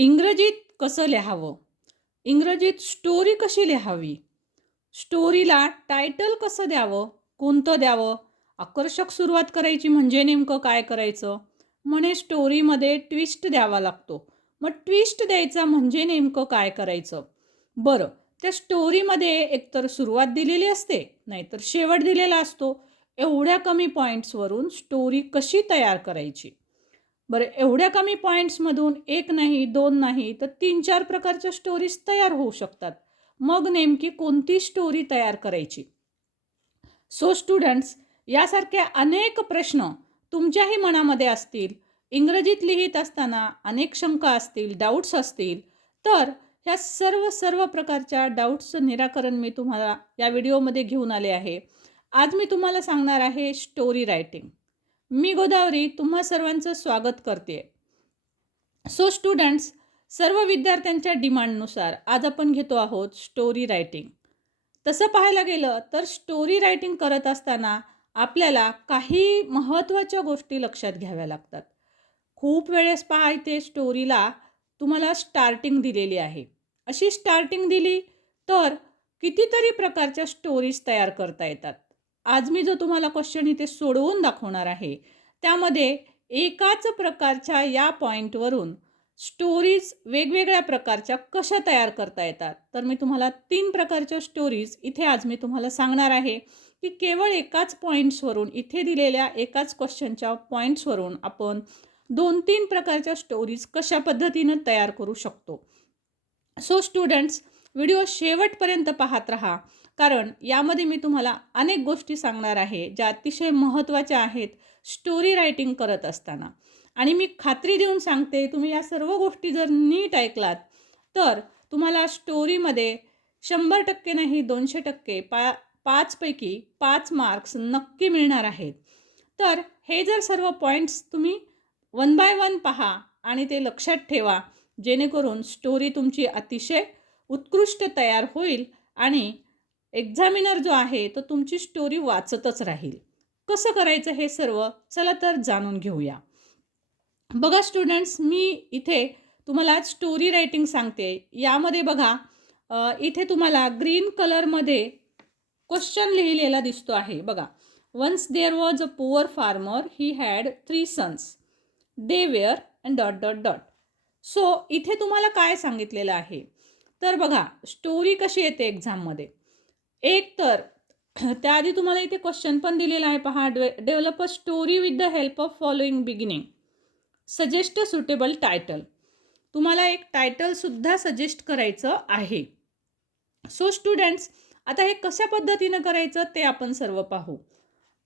इंग्रजीत कसं लिहावं? इंग्रजीत स्टोरी कशी लिहावी? स्टोरीला टायटल कसं द्यावं? कोणतं द्यावं? आकर्षक सुरुवात करायची म्हणजे नेमकं काय करायचं? म्हणे स्टोरीमध्ये ट्विस्ट द्यावा लागतो. मग ट्विस्ट द्यायचा म्हणजे नेमकं काय करायचं? बरं त्या स्टोरीमध्ये एकतर सुरुवात दिलेली असते नाहीतर शेवट दिलेला असतो. एवढ्या कमी पॉईंट्सवरून स्टोरी कशी तयार करायची? बरं एवढ्या कमी पॉईंट्समधून एक नाही दोन नाही तर तीन चार प्रकारच्या स्टोरीज तयार होऊ शकतात. मग नेमकी कोणती स्टोरी तयार करायची? सो स्टुडंट्स यासारखे अनेक प्रश्न तुमच्याही मनामध्ये असतील इंग्रजीत लिहित असताना अनेक शंका असतील डाऊट्स असतील तर ह्या सर्व सर्व प्रकारच्या डाऊट्सचं निराकरण मी तुम्हाला या व्हिडिओमध्ये घेऊन आले आहे. आज मी तुम्हाला सांगणार आहे स्टोरी रायटिंग मी गोदावरी तुम्हा सर्वांचं स्वागत करते. सो स्टुडंट्स सर्व विद्यार्थ्यांच्या डिमांडनुसार आज आपण घेतो आहोत स्टोरी रायटिंग तसं पाहायला गेलं तर स्टोरी रायटिंग करत असताना आपल्याला काही महत्त्वाच्या गोष्टी लक्षात घ्याव्या लागतात. खूप वेळेस पहा इथे स्टोरीला तुम्हाला स्टार्टिंग दिलेली आहे. अशी स्टार्टिंग दिली तर कितीतरी प्रकारच्या स्टोरीज तयार करता येतात. आज मी जो तुम्हाला क्वेश्चन इथे सोडवून दाखवणार आहे त्यामध्ये एकाच प्रकारच्या या पॉईंटवरून स्टोरीज वेगवेगळ्या प्रकारच्या कशा तयार करता येतात? तर मी तुम्हाला तीन प्रकारच्या स्टोरीज इथे आज मी तुम्हाला सांगणार आहे की केवळ एकाच पॉईंट्सवरून इथे दिलेल्या एकाच क्वेश्चनच्या पॉईंट्सवरून आपण दोन तीन प्रकारच्या स्टोरीज कशा पद्धतीनं तयार करू शकतो? सो स्टुडंट्स व्हिडिओ शेवटपर्यंत पाहत राहा. कारण यामध्ये मी तुम्हाला अनेक गोष्टी सांगणार आहे ज्या अतिशय महत्त्वाच्या आहेत स्टोरी रायटिंग करत असताना. आणि मी खात्री देऊन सांगते तुम्ही या सर्व गोष्टी जर नीट ऐकलात तर तुम्हाला स्टोरीमध्ये शंभर टक्के नाही दोनशे टक्के पा पाचपैकी पाच मार्क्स नक्की मिळणार आहेत. तर हे जर सर्व पॉईंट्स तुम्ही वन बाय वन पहा आणि ते लक्षात ठेवा जेणेकरून स्टोरी तुमची अतिशय उत्कृष्ट तयार होईल आणि एक्झामिनर जो आहे तो तुमची स्टोरी वाचतच राहील. कसं करायचं हे सर्व? चला तर जाणून घेऊया. बघा स्टुडंट्स मी इथे तुम्हाला स्टोरी रायटिंग सांगते. यामध्ये बघा इथे तुम्हाला ग्रीन कलरमध्ये क्वेश्चन लिहिलेला दिसतो आहे. बघा once there was a poor farmer he had three sons they were and dot dot dot so इथे तुम्हाला काय सांगितलेलं आहे? तर बघा स्टोरी कशी येते एक्झाममध्ये एक तर त्याआधी तुम्हाला इथे क्वेश्चन पण दिलेला आहे पहा. Day develop a story with the help of following beginning suggest a suitable title तुम्हाला एक टायटलसुद्धा सजेस्ट करायचं आहे. सो स्टुडंट्स आता हे कशा पद्धतीनं करायचं ते आपण सर्व पाहू.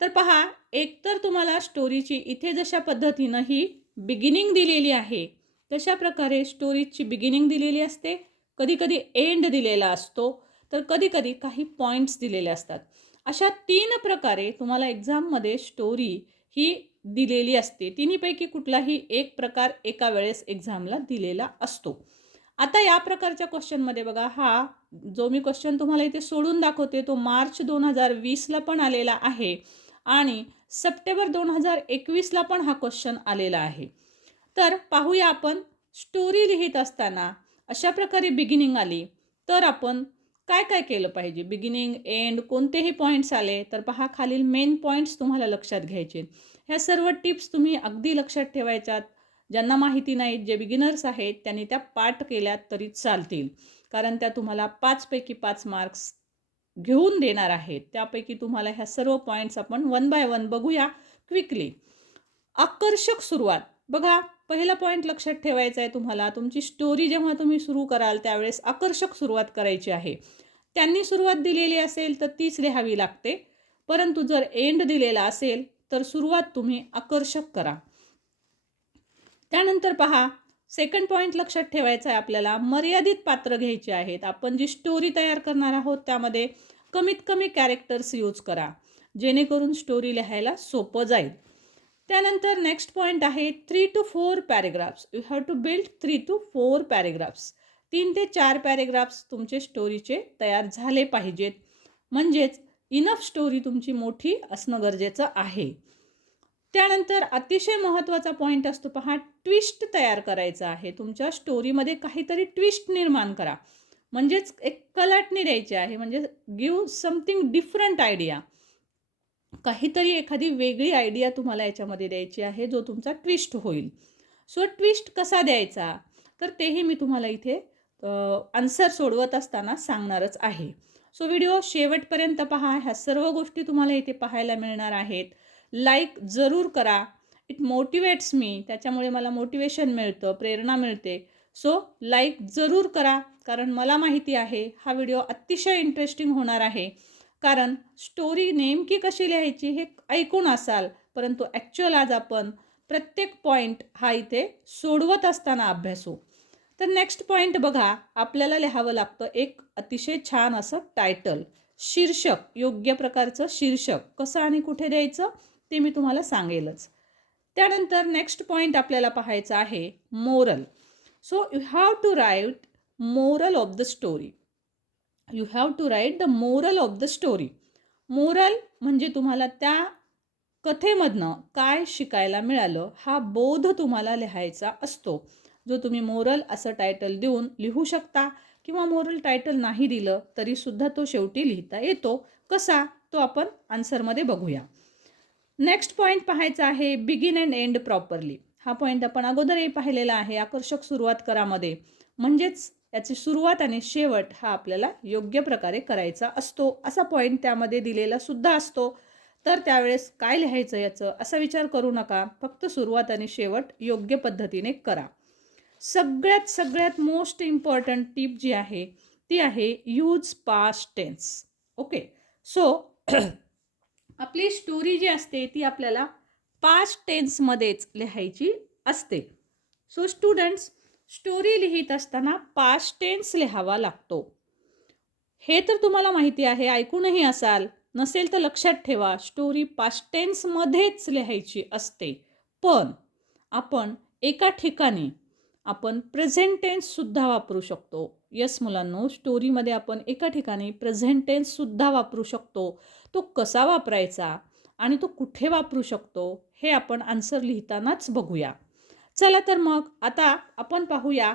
तर पहा एकतर तुम्हाला स्टोरीची इथे जशा पद्धतीनं ही बिगिनिंग दिलेली आहे तशा प्रकारे स्टोरीची बिगिनिंग दिलेली असते. कधीकधी एंड दिलेला असतो. तर कधीकधी काही पॉईंट्स दिलेले असतात. अशा तीन प्रकारे तुम्हाला एक्झाममध्ये स्टोरी ही दिलेली असते. तिन्हीपैकी कुठलाही एक प्रकार एका वेळेस एक्झामला दिलेला असतो. आता या प्रकारच्या क्वेश्चनमध्ये बघा हा जो मी क्वेश्चन तुम्हाला इथे सोडून दाखवते तो मार्च दोन हजार वीसला पण आलेला आहे आणि सप्टेंबर दोन हजार एकवीसला पण हा क्वेश्चन आलेला आहे. तर पाहूया आपण स्टोरी लिहित असताना अशा प्रकारे बिगिनिंग आली तर आपण काय काय केलं पाहिजे? बिगिनिंग एंड कोणतेही पॉईंट्स आले तर पहा खालील मेन पॉईंट्स तुम्हाला लक्षात घ्यायचे ह्या सर्व टिप्स तुम्ही अगदी लक्षात ठेवायच्यात. ज्यांना माहिती नाहीत जे बिगिनर्स आहेत त्यांनी त्या पाठ केल्या तरी चालतील. कारण त्या तुम्हाला पाचपैकी पाच मार्क्स घेऊन देणार आहेत. त्यापैकी तुम्हाला ह्या सर्व पॉईंट्स आपण वन बाय वन बघूया क्विकली आकर्षक सुरुवात. बघा पहिला पॉईंट लक्षात ठेवायचा आहे तुम्हाला. तुमची स्टोरी जेव्हा तुम्ही सुरू कराल त्यावेळेस आकर्षक सुरुवात करायची आहे. त्यांनी सुरुवात दिलेली असेल तर तीच लिहावी लागते. परंतु जर एंड दिलेला असेल तर सुरुवात तुम्ही आकर्षक करा. त्यानंतर पहा सेकंड पॉईंट लक्षात ठेवायचा आहे आपल्याला. मर्यादित पात्र घ्यायचे आहेत. आपण जी स्टोरी तयार करणार आहोत त्यामध्ये कमीत कमी कॅरेक्टर्स यूज करा. जेणेकरून स्टोरी लिहायला सोपं जाईल. त्यानंतर नेक्स्ट पॉईंट आहे three to four paragraphs you have to build three to four paragraphs तीन ते चार पॅरेग्राफ्स तुमचे स्टोरीचे तयार झाले पाहिजेत. म्हणजेच इनफ स्टोरी तुमची मोठी असणं गरजेचं आहे. त्यानंतर अतिशय महत्त्वाचा पॉईंट असतो पहा ट्विस्ट तयार करायचा आहे. तुमच्या स्टोरीमध्ये काहीतरी ट्विस्ट निर्माण करा. म्हणजेच एक कलाटणी द्यायची आहे. म्हणजे गिव समथिंग डिफरंट आयडिया काहीतरी एखादी वेगळी आयडिया तुम्हाला याच्यामध्ये द्यायची आहे जो तुमचा ट्विस्ट होईल. सो ट्विस्ट कसा द्यायचा? तर तेही मी तुम्हाला इथे आन्सर सोडवत असताना सांगणारच आहे. सो व्हिडिओ शेवटपर्यंत पहा. ह्या सर्व गोष्टी तुम्हाला इथे पाहायला मिळणार आहेत. लाईक जरूर करा. इट मोटिवेट्स मी त्याच्यामुळे मला मोटिवेशन मिळतं प्रेरणा मिळते. सो लाईक जरूर करा. कारण मला माहिती आहे हा व्हिडिओ अतिशय इंटरेस्टिंग होणार आहे. कारण स्टोरी नेमकी कशी लिहायची हे ऐकून असाल परंतु ॲक्च्युअल आज आपण प्रत्येक पॉईंट हा इथे सोडवत असताना अभ्यासू. तर नेक्स्ट पॉईंट बघा आपल्याला लिहावं लागतं एक अतिशय छान असं टायटल शीर्षक योग्य प्रकारचं शीर्षक. कसं आणि कुठे द्यायचं ते मी तुम्हाला सांगेलच. त्यानंतर नेक्स्ट पॉईंट आपल्याला पाहायचं आहे moral so you have to write moral of the story you have to write the moral of the story moral म्हणजे तुम्हाला त्या कथेमधनं काय शिकायला मिळालं हा बोध तुम्हाला लिहायचा असतो. जो तुम्ही मोरल असं टायटल देऊन लिहू शकता किंवा मोरल टायटल नाही दिलं तरीसुद्धा तो शेवटी लिहिता येतो. कसा? तो आपण आन्सरमध्ये बघूया. नेक्स्ट पॉईंट पाहायचा आहे बिगिन अँड एंड प्रॉपरली हा पॉईंट आपण अगोदरही पाहिलेला आहे आकर्षक सुरुवात करामध्ये. म्हणजेच याची सुरुवात आणि शेवट हा आपल्याला योग्य प्रकारे करायचा असतो. असा पॉईंट त्यामध्ये दिलेला सुद्धा असतो. तर त्यावेळेस काय लिहायचं याचं? असा विचार करू नका. फक्त सुरुवात आणि शेवट योग्य पद्धतीने करा. सगळ्यात सगळ्यात मोस्ट इम्पॉर्टंट टीप जी आहे ती आहे use past tense okay so आपली स्टोरी जी असते ती आपल्याला पास्ट टेन्समध्येच लिहायची असते. सो स्टुडंट्स स्टोरी लिहित असताना पास्ट टेन्स लिहावा लागतो. हे तर तुम्हाला माहिती आहे ऐकूनही असाल. नसेल तर लक्षात ठेवा स्टोरी पास्ट टेन्समध्येच लिहायची असते. पण आपण एका ठिकाणी आपण प्रेझेंट टेन्ससुद्धा वापरू शकतो. यस मुलांनो स्टोरीमध्ये आपण एका ठिकाणी प्रेझेंट टेन्ससुद्धा वापरू शकतो. तो कसा वापरायचा आणि तो कुठे वापरू शकतो हे आपण आन्सर लिहितानाच बघूया. चला तर मग आता आपण पाहूया.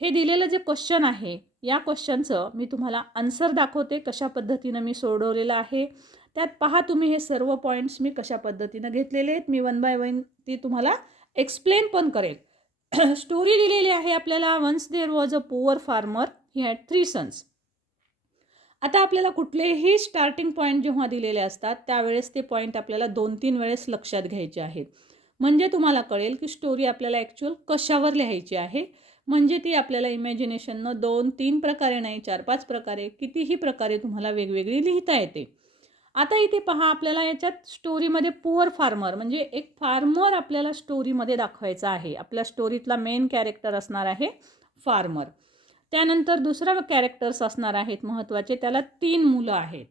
हे दिलेलं जे क्वेश्चन आहे या क्वेश्चनचं मी तुम्हाला आन्सर दाखवते कशा पद्धतीनं मी सोडवलेलं आहे. त्यात पहा तुम्ही हे सर्व पॉईंट्स मी कशा पद्धतीनं घेतलेले आहेत. मी वन बाय वन ती तुम्हाला एक्सप्लेन पण करेल. स्टोरी दिलेली आहे आपल्याला once there was a poor farmer he had three sons आता आपल्याला कुठलेही स्टार्टिंग पॉईंट जेव्हा दिलेले असतात त्यावेळेस ते पॉईंट आपल्याला दोन तीन वेळेस लक्षात घ्यायचे आहेत. म्हणजे तुम्हाला कळेल की स्टोरी आपल्याला ॲक्च्युअल कशावर लिहायची आहे. म्हणजे ती आपल्याला इमॅजिनेशननं दोन तीन प्रकारे नाही चार पाच प्रकारे कितीही प्रकारे तुम्हाला वेगवेगळी लिहिता येते. आता इथे पहा आपल्याला याच्यात स्टोरीमध्ये पुअर फार्मर म्हणजे एक फार्मर आपल्याला स्टोरीमध्ये दाखवायचा आहे. आपल्या स्टोरीतला मेन कॅरेक्टर असणार आहे फार्मर त्यानंतर दुसरा कॅरेक्टर्स असणार आहेत महत्त्वाचे त्याला तीन मुलं आहेत.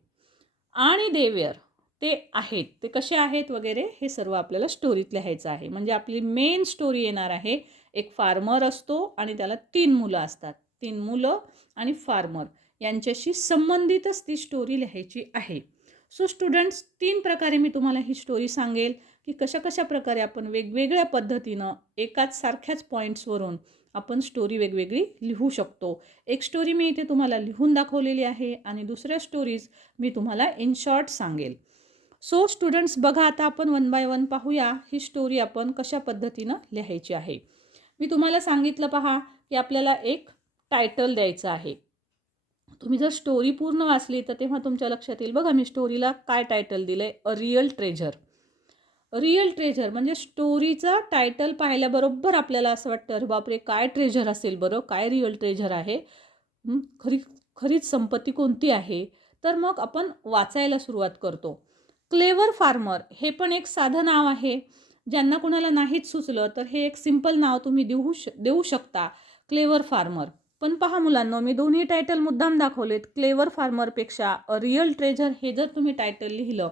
आणि देवेअर ते आहेत. ते कसे आहेत वगैरे हे सर्व आपल्याला स्टोरीत लिहायचं आहे. म्हणजे आपली मेन स्टोरी येणार आहे एक फार्मर असतो आणि त्याला तीन मुलं असतात. तीन मुलं आणि फार्मर यांच्याशी संबंधितच ती स्टोरी लिहायची आहे. सो स्टुडंट्स तीन प्रकारे मी तुम्हाला ही स्टोरी सांगेल की कशा कशा प्रकारे आपण वेगवेगळ्या पद्धतीनं एकाच सारख्याच पॉईंट्सवरून आपण स्टोरी वेगवेगळी लिहू शकतो. एक स्टोरी मी इथे तुम्हाला लिहून दाखवलेली आहे आणि दुसऱ्या स्टोरीज मी तुम्हाला इन शॉर्ट सांगेल. सो स्टुडंट्स बघा आता आपण वन बाय वन पाहूया ही स्टोरी आपण कशा पद्धतीनं लिहायची आहे. मी तुम्हाला सांगितलं पहा की आपल्याला एक टायटल द्यायचं आहे. तुम्ही जर स्टोरी पूर्ण वाचली तर तेव्हा तुमच्या लक्षात येईल बघा मी स्टोरीला काय टायटल दिलं आहे a real treasure real treasure म्हणजे स्टोरीचा टायटल पाहिल्याबरोबर आपल्याला असं वाटतं अरे बापरे काय ट्रेझर असेल बरं? काय रिअल ट्रेझर आहे? खरी खरीच संपत्ती कोणती आहे? तर मग आपण वाचायला सुरुवात करतो. क्लेवर फार्मर हे पण एक साधं नाव आहे. ज्यांना कुणाला नाहीच सुचलं तर हे एक सिंपल नाव तुम्ही देऊ श देऊ शकता क्लेवर फार्मर. पण पहा मुलांना मी दोन्ही टायटल मुद्दाम दाखवलेत. क्लेवर फार्मरपेक्षा रिअल ट्रेझर हे जर तुम्ही टायटल लिहिलं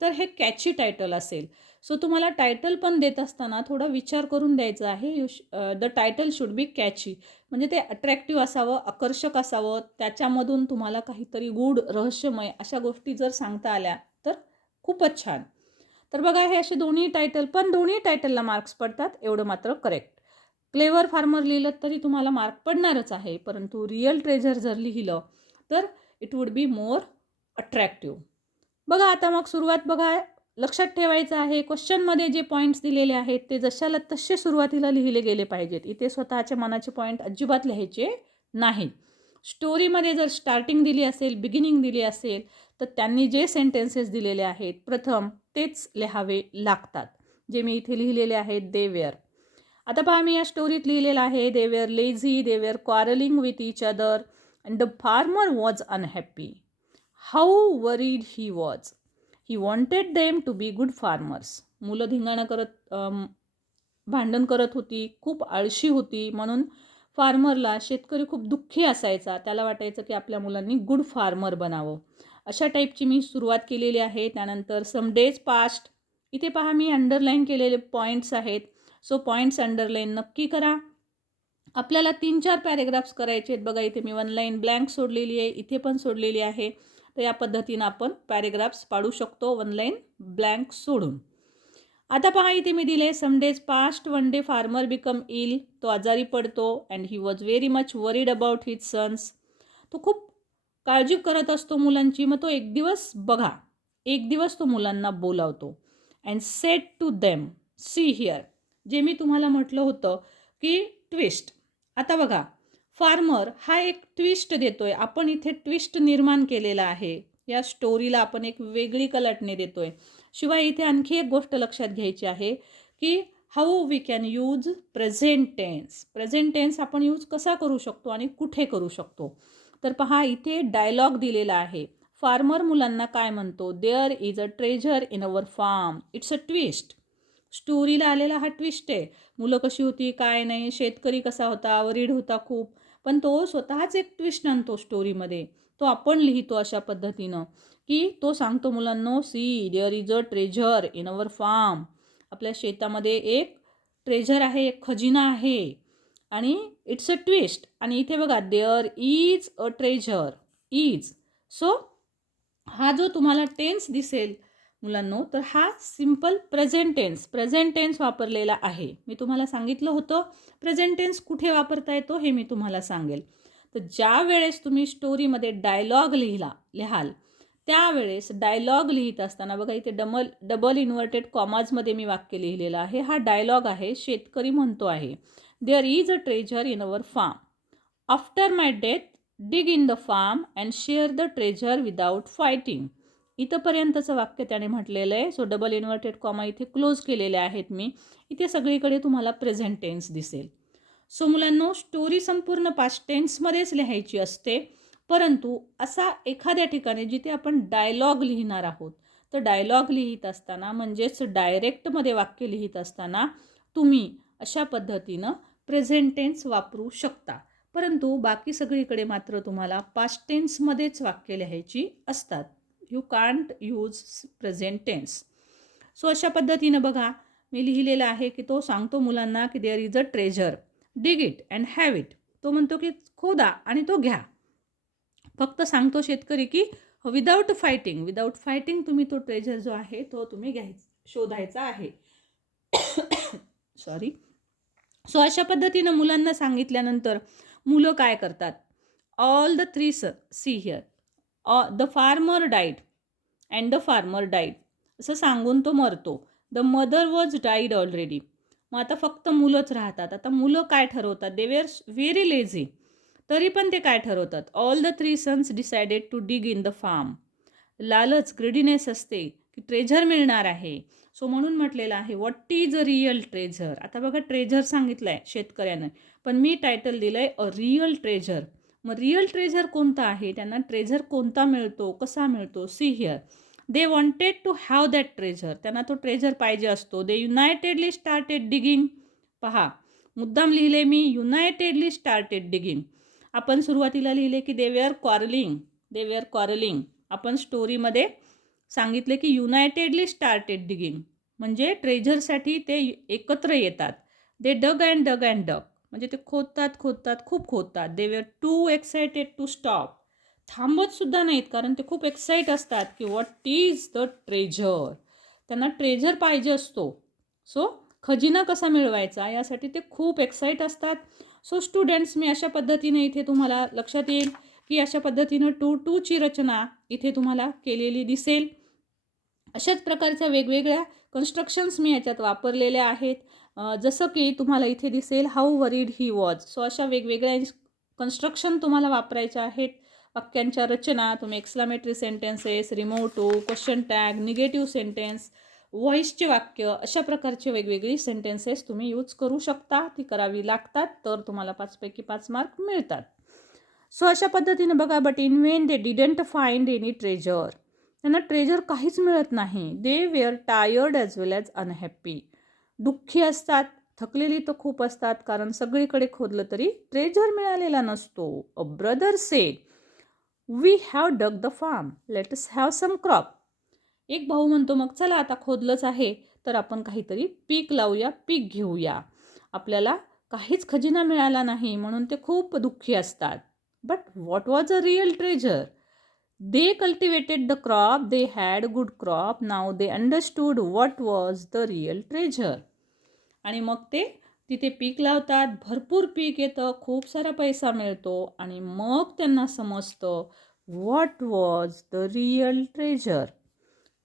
तर हे कॅची टायटल असेल. सो तुम्हाला टायटल पण देत असताना थोडा विचार करून द्यायचा आहे. You the title should be catchy म्हणजे ते अट्रॅक्टिव्ह असावं आकर्षक असावं त्याच्यामधून तुम्हाला काहीतरी गूढ रहस्यमय अशा गोष्टी जर सांगता आल्या खूपच छान. तर बघा हे असे दोन्ही टायटल पण दोन्ही टायटलला मार्क्स पडतात एवढं मात्र करेक्ट क्लेवर फार्मर लिहिलं तरी तुम्हाला मार्क पडणारच आहे परंतु रिअल ट्रेझर जर लिहिलं तर it would be more attractive बघा आता मग सुरुवात बघा लक्षात ठेवायचं आहे क्वेश्चनमध्ये जे पॉईंट्स दिलेले आहेत ते जशाला तसे सुरुवातीला लिहिले गेले पाहिजेत. इथे स्वतःच्या मनाचे पॉईंट अजिबात लिहायचे नाहीत स्टोरीमध्ये जर स्टार्टिंग दिली असेल बिगिनिंग दिली असेल तर त्यांनी जे सेंटेन्सेस दिलेले आहेत प्रथम तेच लिहावे लागतात जे मी इथे लिहिलेले आहेत दे वेअर आता पहा मी या स्टोरीत लिहिलेलं आहे they were lazy they were quarrelling with each other and the farmer was unhappy how worried he was he wanted them to be good farmers मुलं धिंगाणं करत भांडण करत होती खूप आळशी होती म्हणून फार्मरला शेतकरी खूप दुःखी असायचा. त्याला वाटायचं की आपल्या मुलांनी गुड फार्मर बनावं. अशा टाईपची मी सुरुवात केलेली आहे. त्यानंतर सम डेज पास्ट इथे पहा मी अंडरलाईन केलेले पॉईंट्स आहेत. सो पॉईंट्स अंडरलाईन नक्की करा. आपल्याला तीन चार पॅरेग्राफ्स करायचे आहेत. बघा इथे मी वन लाईन ब्लँक सोडलेली आहे. इथे पण सोडलेली आहे. तर या पद्धतीनं आपण पॅरेग्राफ्स पाडू शकतो वन लाईन ब्लँक सोडून. आता पहा इथे मी दिले some days past one day farmer become ill तो आजारी पडतो. And he was very much worried about his sons तो खूप काळजी करत असतो मुलांची मग तो एक दिवस बघा एक दिवस तो मुलांना बोलावतो. And said to them see here जे मी तुम्हाला म्हटलं होतं की ट्विस्ट आता बघा फार्मर हा एक ट्विस्ट देतोय. आपण इथे ट्विस्ट निर्माण केलेला आहे. या स्टोरीला आपण एक वेगळी कलाटणी देतोय. शिवाय इथे आणखी एक गोष्ट लक्षात घ्यायची आहे की how we can use present tense present tense आपण यूज कसा करू शकतो आणि कुठे करू शकतो? तर पहा इथे डायलॉग दिलेला आहे. फार्मर मुलांना काय म्हणतो? There is a treasure in our farm it's a twist स्टोरीला आलेला हा ट्विस्ट आहे. मुलं कशी होती काय नाही शेतकरी कसा होता वरीड होता खूप. पण तो स्वतःच एक ट्विस्ट आणतो स्टोरीमध्ये तो आपण लिहितो अशा पद्धतीनं की तो सांगतो मुलांनो see there is a treasure in our farm आपल्या शेतामध्ये एक ट्रेझर आहे एक खजिना आहे. आणि इट्स अ ट्विस्ट आणि इथे बघा there is a treasure is so हा जो तुम्हाला टेन्स दिसेल मुलांनो तर हा simple present tense present tense वापरलेला आहे. मी तुम्हाला सांगितलं होतं प्रेझेंट टेन्स कुठे वापरता येतो हे मी तुम्हाला सांगेल. तर ज्या वेळेस तुम्ही स्टोरीमध्ये डायलॉग लिहिला लिहाल त्यावेळेस डायलॉग लिहित असताना बघा इथे डबल डबल इन्व्हर्टेड कॉमाजमध्ये मी वाक्य लिहिलेलं आहे. हा डायलॉग आहे शेतकरी म्हणतो आहे. There is a treasure in our farm after my death dig in the farm and share the treasure without fighting इथंपर्यंतचं वाक्य त्याने म्हटलेलं आहे. सो डबल इन्व्हर्टेड कॉमा इथे क्लोज केलेले आहेत मी. इथे सगळीकडे तुम्हाला प्रेझेंट टेन्स दिसेल. सो मुलांनो स्टोरी संपूर्ण पास्ट टेन्समध्येच लिहायची असते. परंतु असा एखाद्या ठिकाणी जिथे आपण डायलॉग लिहिणार आहोत तर डायलॉग लिहित असताना म्हणजेच डायरेक्टमध्ये वाक्य लिहित असताना तुम्ही अशा पद्धतीनं प्रेझेंट टेन्स वापरू शकता. परंतु बाकी सगळीकडे मात्र तुम्हाला पास्ट टेन्समध्येच वाक्य लिहायची असतात. You can't use present tense so अशा पद्धतीनं बघा मी लिहिलेलं आहे की तो सांगतो मुलांना की there is a treasure dig it and have it तो म्हणतो की खोदा आणि तो घ्या. फक्त सांगतो शेतकरी की विदाऊट फायटिंग विदाऊट फायटिंग तुम्ही तो ट्रेझर जो आहे तो तुम्ही घ्याय शोधायचा आहे. सॉरी सो अशा पद्धतीनं मुलांना सांगितल्यानंतर मुलं काय करतात? ऑल द थ्री स see here the farmer died and the farmer died असं सांगून तो मरतो. The mother was died already मग आता फक्त मुलंच राहतात. आता मुलं काय ठरवतात? दे वेअर व्हेरी लेझी तरी पण ते काय ठरवतात? All the three sons decided to dig in the farm लालच ग्रेडिनेस असते. की ट्रेझर मिळणार आहे. सो म्हणून म्हटलेलं आहे what is a real treasure आता बघा ट्रेझर सांगितलं आहे शेतकऱ्यानं पण मी टायटल दिलं आहे अ रिअल ट्रेझर मग रिअल ट्रेझर कोणता आहे? त्यांना ट्रेझर कोणता मिळतो? कसा मिळतो? See here they wanted to have that treasure त्यांना तो ट्रेझर पाहिजे असतो. दे युनायटेडली स्टार्टेड डिगिंग पहा मुद्दाम लिहिले मी युनायटेडली स्टार्टेड डिगिंग आपण सुरुवातीला लिहिले की they were quarrelling they were quarrelling आपण स्टोरीमध्ये सांगितले की युनायटेडली स्टार्टेड डिगिंग म्हणजे ट्रेझरसाठी ते एकत्र येतात. दे डग अँड डग अँड डग म्हणजे ते खोदतात खोदतात खूप खोदतात. They were too excited to stop. थांबत सुद्धा नाहीत कारण ते खूप एक्साईट असतात की व्हॉट इज द ट्रेझर? त्यांना ट्रेझर पाहिजे असतो. सो खजिना कसा मिळवायचा? यासाठी ते खूप एक्साईट असतात. सो स्टुडंट्स मी अशा पद्धतीने इथे तुम्हाला लक्षात येईल. की अशा पद्धतीनं टू टूची रचना इथे तुम्हाला केलेली दिसेल. अशाच प्रकारच्या वेगवेगळ्या कन्स्ट्रक्शन्स मी याच्यात वापरलेल्या आहेत. जसं की तुम्हाला इथे दिसेल how worried he was so अशा वेगवेगळ्या कन्स्ट्रक्शन तुम्हाला वापरायच्या आहेत. वाक्यांच्या रचना तुम्ही एक्सक्लामेटरी सेंटेन्सेस रिमोटो क्वेश्चन टॅग निगेटिव्ह सेंटेन्स व्हॉइसचे वाक्य अशा प्रकारचे वेगवेगळी सेंटेन्सेस तुम्ही यूज करू शकता. ती करावी लागतात तर तुम्हाला पाचपैकी पाच मार्क मिळतात. सो अशा पद्धतीनं बघा but in vain they didn't find any treasure त्यांना ट्रेजर काहीच मिळत नाही. They were tired as well as unhappy दुःखी असतात थकलेली तर खूप असतात कारण सगळीकडे खोदलं तरी ट्रेजर मिळालेला नसतो. A brother said we have dug the farm let's have some crop एक भाऊ म्हणतो मग चला आता खोदलंच आहे तर आपण काहीतरी पीक लावूया पीक घेऊया. आपल्याला काहीच खजिना मिळाला नाही म्हणून ते खूप दुःखी असतात. But what was a real treasure they cultivated the crop they had good crop now they understood what was the real treasure आणि मग ते तिथे पीक लावतात भरपूर पीक येतं खूप सारा पैसा मिळतो आणि मग त्यांना समजतं what was the real treasure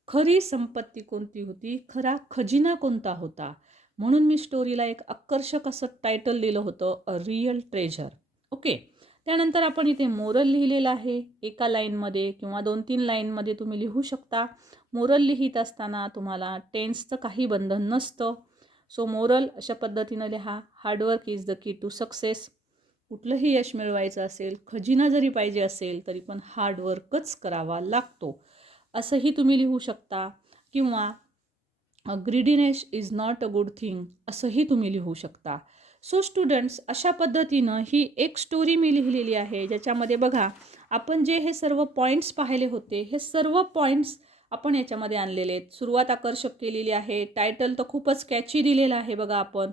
खरी संपत्ती कोणती होती? खरा खजिना कोणता होता? म्हणून मी स्टोरीला एक आकर्षक असं टायटल दिलं होतं अ रिअल ट्रेजर ओके त्यानंतर आपण इथे मोरल लिहिलेलं आहे. एका लाईनमध्ये किंवा दोन तीन लाईनमध्ये तुम्ही लिहू शकता. मोरल लिहित असताना तुम्हाला टेन्सचं काही बंधन नसतं. सो मोरल अशा पद्धतीनं लिहा. Hard work is the key to success कुठलंही यश मिळवायचं असेल खजिना जरी पाहिजे असेल तरी पण हार्डवर्कच करावा लागतो. असंही तुम्ही लिहू शकता. किंवा greediness is not a good thing असंही तुम्ही लिहू शकता. सो स्टुडंट्स अशा पद्धतीनं ही एक स्टोरी मी लिहिलेली आहे. ज्याच्यामध्ये बघा आपण जे हे सर्व पॉईंट्स पाहिले होते हे सर्व पॉईंट्स आपण याच्यामध्ये आणलेले आहेत. सुरुवात आकर्षक केलेली आहे. टायटल तर खूपच कॅची दिलेलं आहे बघा आपण.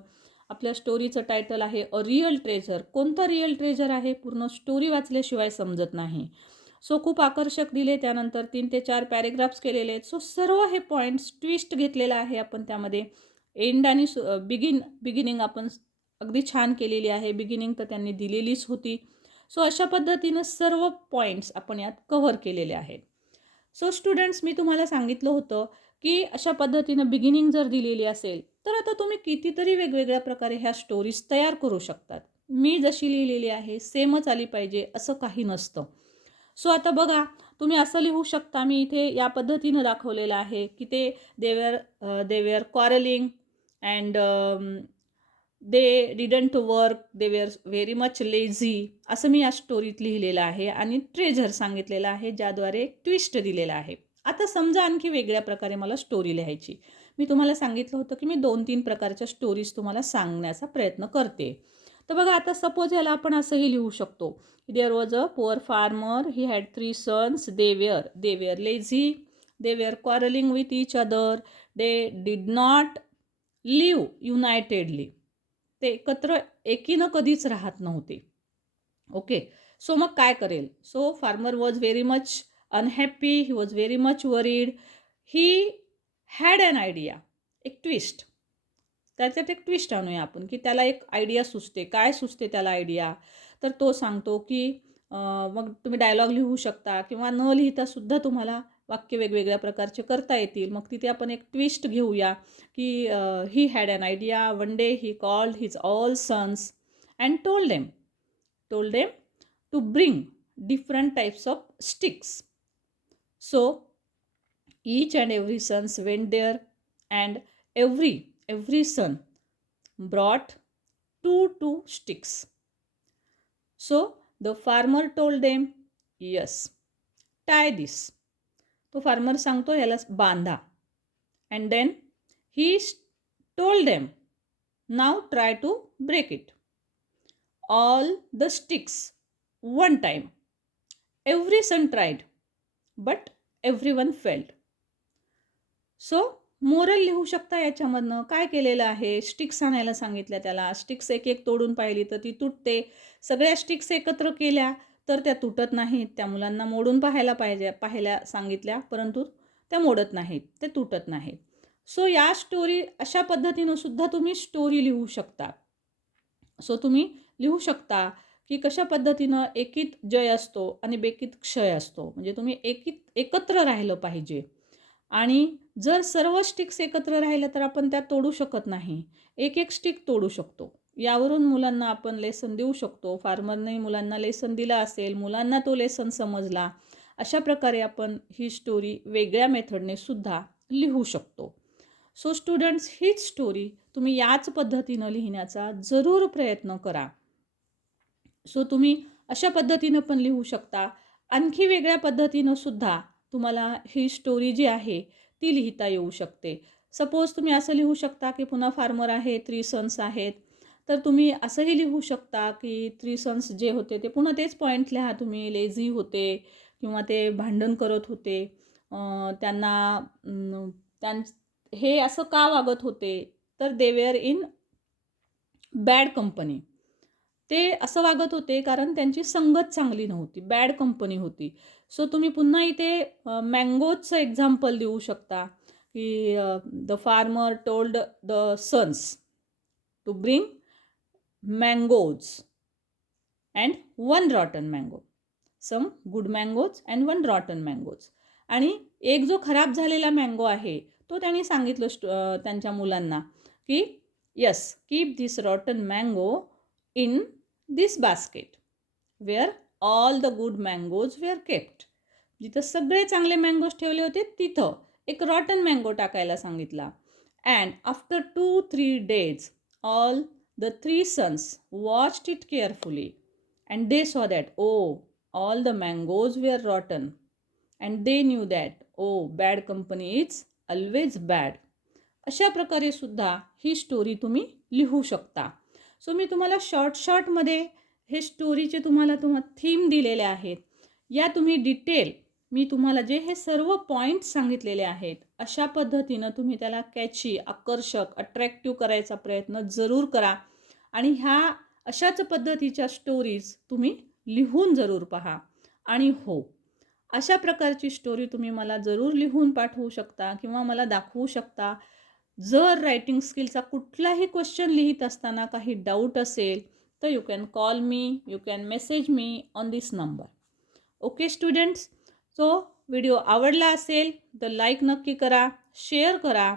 आपल्या स्टोरीचं टायटल आहे अ रिअल ट्रेझर कोणता रिअल ट्रेजर आहे? पूर्ण स्टोरी वाचल्याशिवाय समजत नाही. सो खूप आकर्षक दिले त्यानंतर तीन ते चार पॅरेग्राफ्स केलेले आहेत. सो सर्व हे पॉईंट्स ट्विस्ट घेतलेलं आहे आपण त्यामध्ये. एंड आणि बिगिन बिगिनिंग आपण अगदी छान केलेली आहे. बिगिनिंग तर त्यांनी दिलेलीच होती. सो अशा पद्धतीनं सर्व पॉईंट्स आपण यात कव्हर केलेले आहेत. सो स्टुडंट्स मी तुम्हाला सांगितलं होतं की अशा पद्धतीनं बिगिनिंग जर दिलेली असेल तर आता तुम्ही कितीतरी वेगवेगळ्या प्रकारे ह्या स्टोरीज तयार करू शकतात. मी जशी लिहिलेली आहे सेमच आली पाहिजे असं काही नसतं. सो आता बघा तुम्ही असं लिहू शकता मी इथे या पद्धतीनं दाखवलेलं आहे की ते they were they were quarrelling and they didn't work they were very much lazy असं मी या स्टोरीत लिहिलेलं आहे आणि ट्रेझर सांगितलेलं आहे ज्याद्वारे एक ट्विस्ट दिलेला आहे. आता समजा आणखी वेगळ्या प्रकारे मला स्टोरी लिहायची. मी तुम्हाला सांगितलं होतं की मी दोन तीन प्रकारच्या स्टोरीज तुम्हाला सांगण्याचा प्रयत्न करते. तर बघा आता सपोज याला आपण असंही लिहू शकतो. There was a poor farmer he had three sons they were they were lazy they were quarrelling with each other they did not live unitedly ते एकत्र एकीनं कधीच राहत नव्हते. ओके? सो मग काय करेल? So farmer was very much unhappy he was very much worried he had an idea एक twist त्याच्यात एक ट्विस्ट आणूया आपण की त्याला एक आयडिया सुचते. काय सुचते त्याला आयडिया तर तो सांगतो की मग तुम्ही डायलॉग लिहू शकता किंवा न लिहिता सुद्धा तुम्हाला वाक्य वेगवेगळ्या प्रकारचे करता येतील. मग तिथे आपण एक ट्विस्ट घेऊया की he had an idea one day he called his all sons and told them told them to bring different types of sticks so each and every sons went there and every every son brought two two sticks. So the farmer told them yes tie this. तो farmer सांगतो याला बांधा. And then he told them now try to break it all the sticks one time every son tried but every one failed so moral लिहू शकता याच्यामधनं? काय केलेलं आहे? स्टिक्स आणायला सांगितल्या त्याला. स्टिक्स एक एक तोडून पाहिली तर ती तुटते. सगळ्या स्टिक्स एकत्र केल्या. तर त्या तुटत नाहीत त्या मुलांना मोडून पाहायला पाहिजे पाहायला सांगितल्या परंतु त्या मोडत नाहीत ते तुटत नाहीत. सो या स्टोरी अशा पद्धतीनं सुद्धा तुम्ही स्टोरी लिहू शकता. सो तुम्ही लिहू शकता की कशा पद्धतीनं एकीत जय असतो आणि बेकीत क्षय असतो. म्हणजे तुम्ही एकीत एकत्र राहिलं पाहिजे. आणि जर सर्व स्टिक्स एकत्र राहिल्या तर आपण त्या तोडू शकत नाही. एक एक स्टिक तोडू शकतो. यावरून मुलांना आपण लेसन देऊ शकतो. फार्मरने मुलांना लेसन दिला असेल मुलांना तो लेसन समजला अशा प्रकारे आपण ही स्टोरी वेगळ्या मेथडने सुद्धा लिहू शकतो. सो स्टुडंट्स हीच स्टोरी तुम्ही याच पद्धतीनं लिहिण्याचा जरूर प्रयत्न करा. सो तुम्ही अशा पद्धतीनं पण लिहू शकता. आणखी वेगळ्या पद्धतीनं सुद्धा तुम्हाला ही स्टोरी जी आहे ती लिहिता येऊ शकते. सपोज तुम्ही असं लिहू शकता की पुन्हा फार्मर आहे थ्री सन्स आहेत. तर तुम्ही असंही लिहू शकता की थ्री सन्स जे होते ते पुन्हा तेच पॉईंट लिहा. तुम्ही लेझी होते किंवा ते भांडण करत होते. त्यांना त्यां हे असं का वागत होते? तर they were in bad company ते असं वागत होते कारण त्यांची संगत चांगली नव्हती. बॅड कंपनी होती. सो तुम्ही पुन्हा इथे मँगोजचं एक्झाम्पल देऊ शकता की the farmer told the sons to bring mangoes and one rotten mango some good mangoes and one rotten mangoes आणि एक जो खराब झालेला मँगो आहे तो त्यांनी सांगितलं स्टु त्यांच्या मुलांना की yes keep this rotten mango in this basket where all the good mangoes were kept जिथं सगळे चांगले मँगोज ठेवले होते तिथं एक रॉटन मँगो टाकायला सांगितला. And after two three days all the three sons watched it carefully and they saw that oh all the mangoes were rotten and they knew that oh bad company is always bad अशा प्रकारे सुद्धा ही story तुम्ही लिहू शकता. So मी तुम्हाला short शॉर्टमध्ये हे स्टोरीचे तुम्हाला तुम्हाला थीम दिलेले आहेत. या तुम्ही डिटेल मी तुम्हाला जे हे सर्व पॉईंट्स सांगितलेले आहेत अशा पद्धतीनं तुम्ही त्याला कॅची आकर्षक अट्रॅक्टिव्ह करायचा प्रयत्न जरूर करा. आणि ह्या अशाच पद्धतीच्या स्टोरीज तुम्ही लिहून जरूर पहा. आणि हो अशा प्रकारची स्टोरी तुम्ही मला जरूर लिहून पाठवू शकता किंवा मला दाखवू शकता. जर रायटिंग स्किलचा कुठलाही क्वेश्चन लिहित असताना काही डाऊट असेल तर you can call me you can message me on this number okay students so video आवडला असेल तर लाईक नक्की करा शेअर करा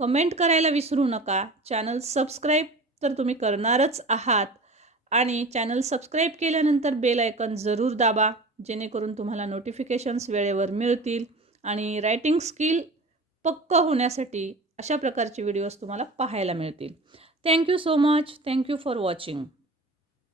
कमेंट करायला विसरू नका. चॅनल सबस्क्राईब तर तुम्ही करणारच आहात. आणि चॅनल सबस्क्राईब केल्यानंतर बेल आयकन जरूर दाबा जेणेकरून तुम्हाला नोटिफिकेशन्स वेळेवर मिळतील आणि रायटिंग स्किल पक्क होण्यासाठी अशा प्रकारचे व्हिडिओज तुम्हाला पाहायला मिळतील. Thank you so much thank you for watching